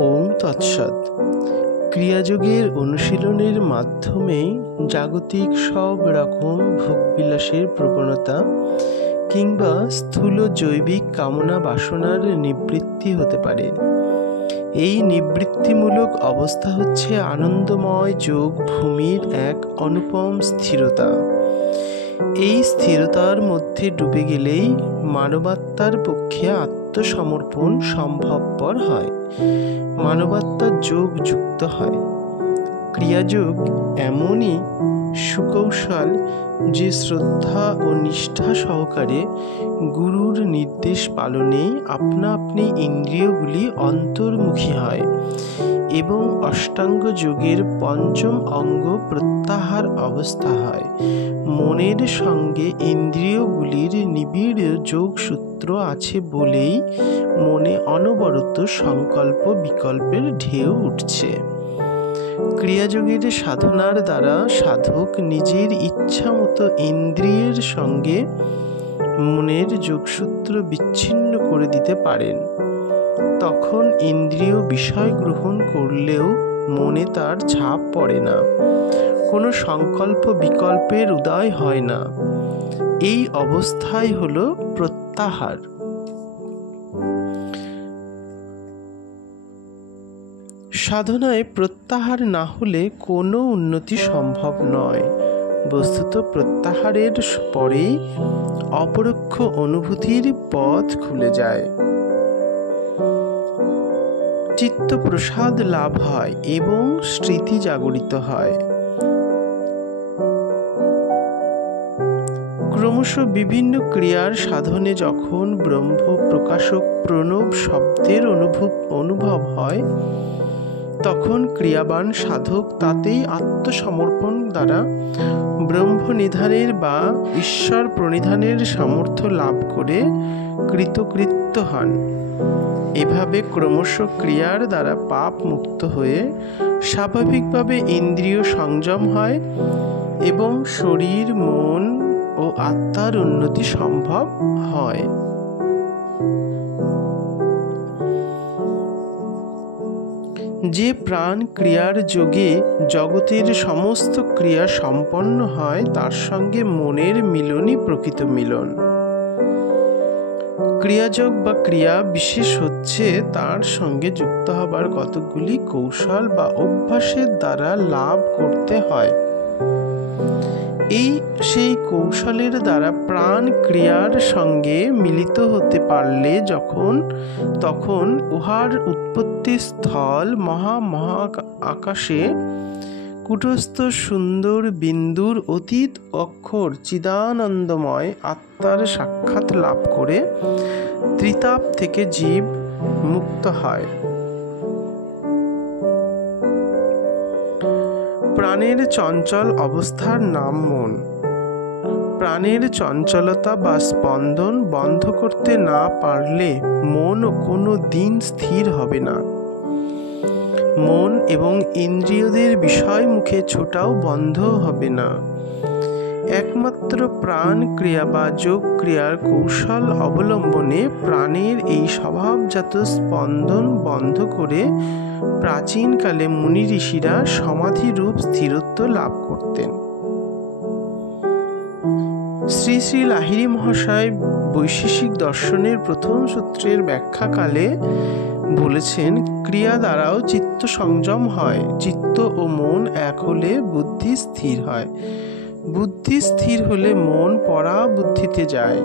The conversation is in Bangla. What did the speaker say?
ওম তৎসৎ। ক্রিয়াযোগের অনুশীলনের মাধ্যমেই জাগতিক সব রকম ভোগবিলাসের প্রবণতা কিংবা স্থূল জৈবিক কামনা বাসনার নিবৃত্তি হতে পারে। এই নিবৃত্তিমূলক অবস্থা হচ্ছে আনন্দময় যোগ ভূমির এক অনুপম স্থিরতা। এই স্থিরতার মধ্যে ডুবে গেলেই মানবাত্মার পক্ষে আত্মসমর্পণ সম্ভবপর হয়, মানবাত্মার যোগ যুক্ত হয়। ক্রিয়াযোগ এমনই সুকৌশল যে শ্রদ্ধা ও নিষ্ঠা সহকারে গুরুর নির্দেশ পালনেই আপনা আপনি ইন্দ্রিয়গুলি অন্তর্মুখী হয় এবং অষ্টাঙ্গ যোগের পঞ্চম অঙ্গ প্রত্যাহার অবস্থা হয়। মনের সঙ্গে ইন্দ্রিয়গুলির নিবিড় যোগসূত্র আছে বলেই মনে অনবরত সংকল্প বিকল্পের ঢেউ উঠছে। ক্রিয়াযোগের সাধনার দ্বারা সাধক নিজের ইচ্ছা মতো ইন্দ্রিয়ের সঙ্গে মনের যোগসূত্র বিচ্ছিন্ন করে দিতে পারেন। তখন ইন্দ্রিয় বিষয় গ্রহণ করলেও মনে তার ছাপ পড়ে না, কোনো সংকল্প বিকল্পের উদয় হয় না। এই অবস্থাই হল প্রত্যাহার। সাধনায় প্রত্যাহার না হলে কোনো উন্নতি সম্ভব নয়। বস্তুত প্রত্যাহারের পরেই অপরোক্ষ অনুভূতির পথ খুলে যায়, চিত্ত প্রসাদ লাভ হয় এবং স্মৃতি জাগরিত হয়। ক্রমশ বিভিন্ন ক্রিয়ার সাধনে যখন ব্রহ্ম প্রকাশক প্রণব শব্দের অনুভব হয়, তখন ক্রিয়াবান সাধক তাতেই আত্মসমর্পণ দ্বারা ব্রহ্ম নিধানের বা ঈশ্বর প্রণিধানের সামর্থ্য লাভ করে কৃতকৃত্য হন। এভাবে ক্রমশ ক্রিয়ার দ্বারা পাপ মুক্ত হয়ে স্বাভাবিকভাবে ইন্দ্রিয় সংযম হয় এবং শরীর, মন ও আত্মার উন্নতি সম্ভব হয়। যে প্রাণ ক্রিয়ার যোগে জগতের সমস্ত ক্রিয়া সম্পন্ন হয়, তার সঙ্গে মনের মিলনই প্রকৃত মিলন। ক্রিয়াযোগ বা ক্রিয়া বিশেষ হচ্ছে তার সঙ্গে যুক্ত হবার কতগুলি কৌশল বা অভ্যাসের দ্বারা লাভ করতে হয়। সেই কৌশলের দ্বারা প্রাণ ক্রিয়ার সঙ্গে মিলিত হতে পারলে তখন উহার উৎপত্তি স্থল মহা আকাশে কুটস্থ সুন্দর বিন্দুর অতীত অক্ষর চিদানন্দময় আত্মার সাক্ষাৎ লাভ করে ত্রিতাপ থেকে জীব মুক্ত হয়। প্রাণের চঞ্চল অবস্থার নাম মন। প্রাণের চঞ্চলতা বা স্পন্দন বন্ধ করতে না পারলে মন কোনো দিন স্থির হবে না। মন এবং ইন্দ্রিয়দের বিষয় মুখে ছোটাও বন্ধ হবে না। একমাত্র প্রাণ ক্রিয়া বা যোগ ক্রিয়ার কৌশল অবলম্বনে প্রাণের এই স্বভাবজাত স্পন্দন বন্ধ করে প্রাচীনকালে মুনি ঋষিরা সমাধিরূপ স্থিরত্ব লাভ করতেন। শ্রী শ্রী লাহিড়ী মহাশয় বৈশেষিক দর্শনের প্রথম সূত্রের ব্যাখ্যাকালে বলেছেন, ক্রিয়া দ্বারাও চিত্ত সংযম হয়। চিত্ত ও মন এক হলে বুদ্ধি স্থির হয়। বুদ্ধি স্থির হলে মন পরাবুদ্ধিতে যায়।